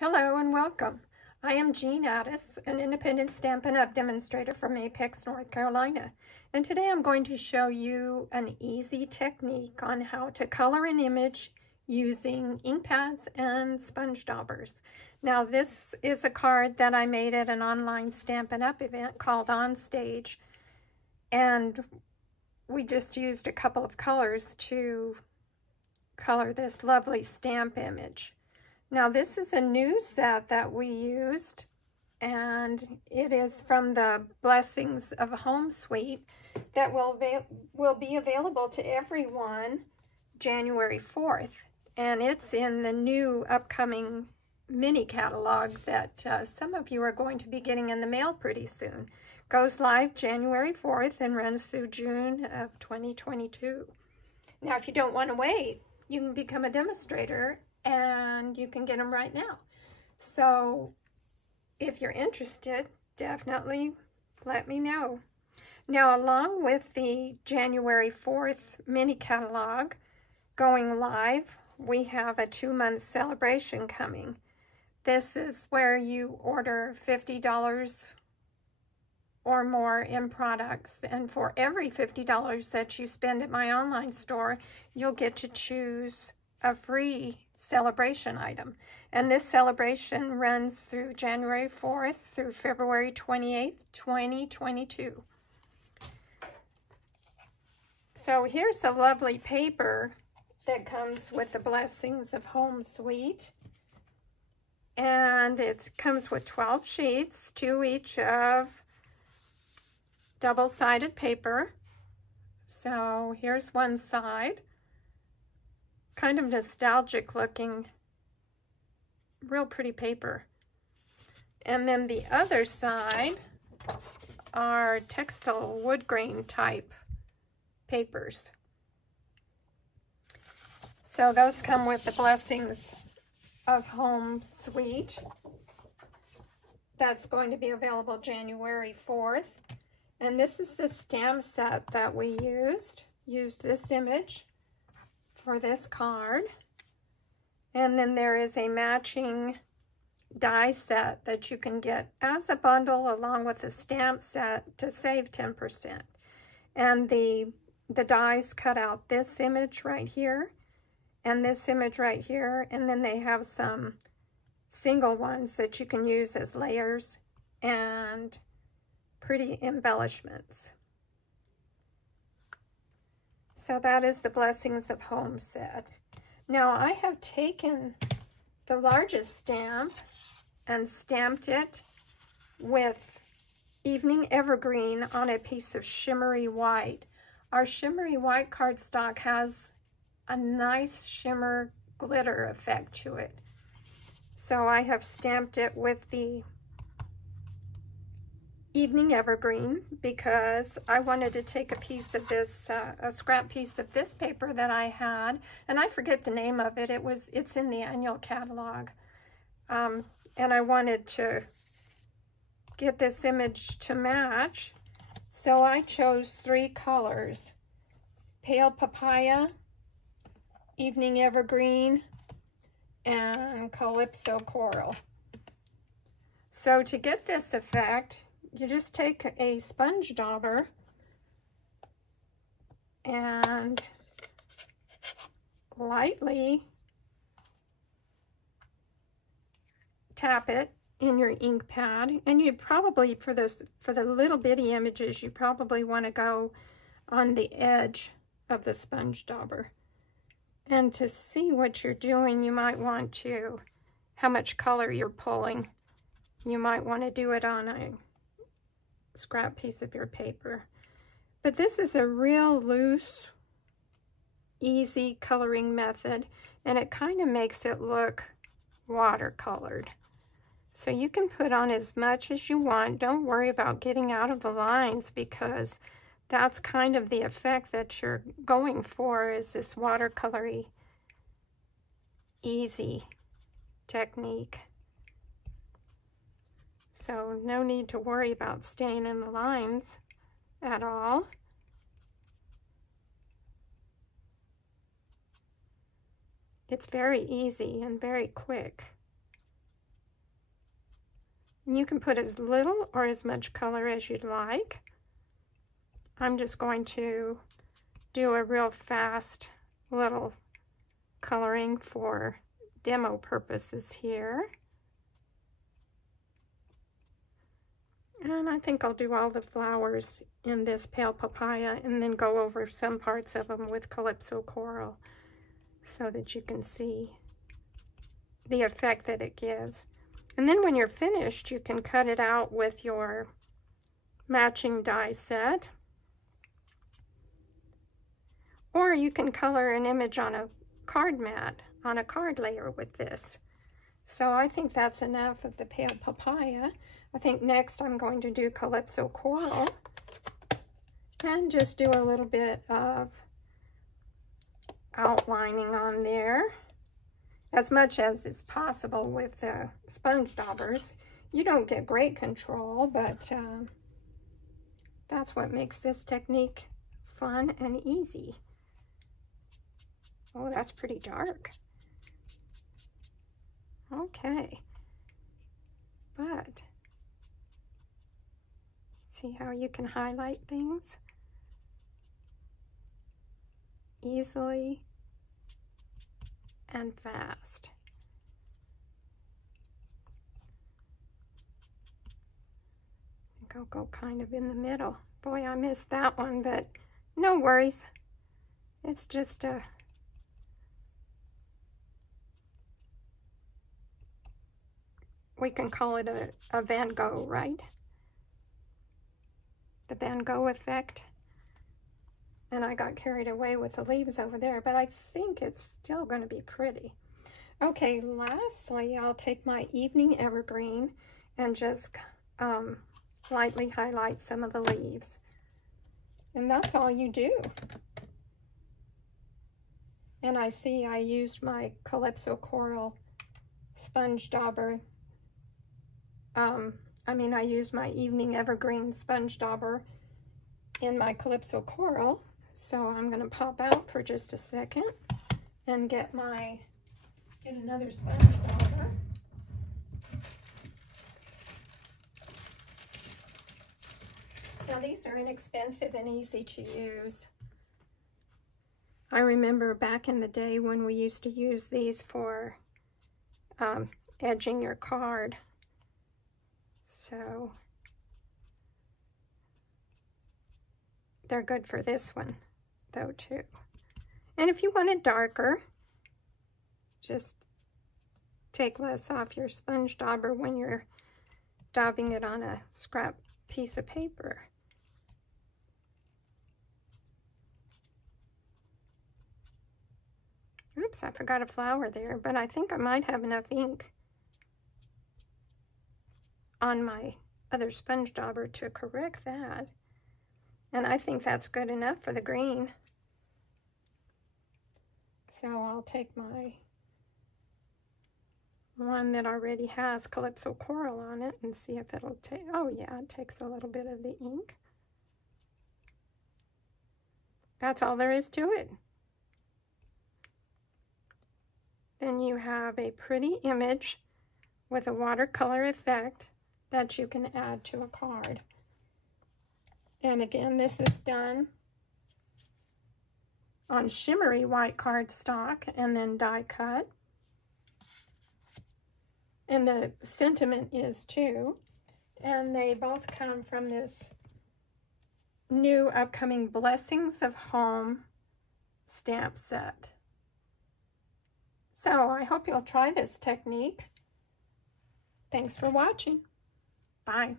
Hello and welcome. I am Addis, an independent Stampin' Up! Demonstrator from Apex, North Carolina. And today I'm going to show you an easy technique on how to color an image using ink pads and Sponge Daubers. Now this is a card that I made at an online Stampin' Up! Event called On Stage. And we just used a couple of colors to color this lovely stamp image. Now this is a new set that we used, and it is from the Blessings of Home suite that will be available to everyone January 4th. And it's in the new upcoming mini catalog that some of you are going to be getting in the mail pretty soon. Goes live January 4th and runs through June of 2022. Now if you don't want to wait, you can become a demonstrator and you can get them right now. So if you're interested, definitely let me know. Now, along with the January 4th mini catalog going live, we have a 2-month celebration coming. This is where you order $50 or more in products, and for every $50 that you spend at my online store, you'll get to choose a free celebration item. And this celebration runs through January 4th through February 28th, 2022. So here's a lovely paper that comes with the Blessings of Home suite. And it comes with 12 sheets, 2 each of double-sided paper. So here's one side. Kind of nostalgic looking, real pretty paper. And then the other side are textile wood grain type papers. So those come with the Blessings of Home suite. That's going to be available January 4th. And this is the stamp set that we used this image for this card. And then there is a matching die set that you can get as a bundle along with the stamp set to save 10%. And the dies cut out this image right here and this image right here, and then they have some single ones that you can use as layers and pretty embellishments. So that is the Blessings of Home set. Now I have taken the largest stamp and stamped it with Evening Evergreen on a piece of shimmery white. Our shimmery white cardstock has a nice shimmer glitter effect to it. So I have stamped it with the Evening Evergreen because I wanted to take a piece of this, a scrap piece of this paper that I had, and I forget the name of it. It's in the annual catalog. And I wanted to get this image to match. So I chose 3 colors: Pale Papaya, Evening Evergreen, and Calypso Coral. So to get this effect, you just take a sponge dauber and lightly tap it in your ink pad. And you probably, for the little bitty images, you probably want to go on the edge of the sponge dauber. And to see what you're doing, you might want to, how much color you're pulling, you might want to do it on a scrap piece of your paper. But this is a real loose, easy coloring method, and it kind of makes it look watercolored. So you can put on as much as you want. Don't worry about getting out of the lines, because that's kind of the effect that you're going for, is this watercolory easy technique. So no need to worry about staying in the lines at all. It's very easy and very quick. You can put as little or as much color as you'd like. I'm just going to do a real fast little coloring for demo purposes here. And I think I'll do all the flowers in this pale papaya and then go over some parts of them with Calypso Coral so that you can see the effect that it gives. And then when you're finished, you can cut it out with your matching die set. Or you can color an image on a card mat, on a card layer with this. So I think that's enough of the pale papaya. I think next I'm going to do Calypso Coral and just do a little bit of outlining on there, as much as is possible with the Sponge Daubers. You don't get great control, but that's what makes this technique fun and easy. Oh, that's pretty dark. Okay, but see how you can highlight things easily and fast. I think I'll go kind of in the middle. Boy, I missed that one, but no worries. It's just a we can call it a Van Gogh, right? The Van Gogh effect. And I got carried away with the leaves over there, but I think it's still going to be pretty. Okay, lastly, I'll take my evening evergreen and just lightly highlight some of the leaves. And that's all you do. And I see I used my Calypso Coral Sponge Dauber. I used my evening evergreen Sponge Dauber in my Calypso Coral. So I'm going to pop out for just a second and get another Sponge Dauber. Now these are inexpensive and easy to use. I remember back in the day when we used to use these for edging your card. So they're good for this one though too. And if you want it darker, just take less off your Sponge Dauber when you're daubing it on a scrap piece of paper. Oops, I forgot a flower there, but I think I might have enough ink on my other Sponge Dauber to correct that. And I think that's good enough for the green. So I'll take my one that already has Calypso Coral on it and see if it'll take, oh yeah, it takes a little bit of the ink. That's all there is to it. Then you have a pretty image with a watercolor effect that you can add to a card. And again, this is done on shimmery white cardstock and then die cut. And the sentiment is too. And they both come from this new upcoming Blessings of Home stamp set. So I hope you'll try this technique. Thanks for watching. Bye.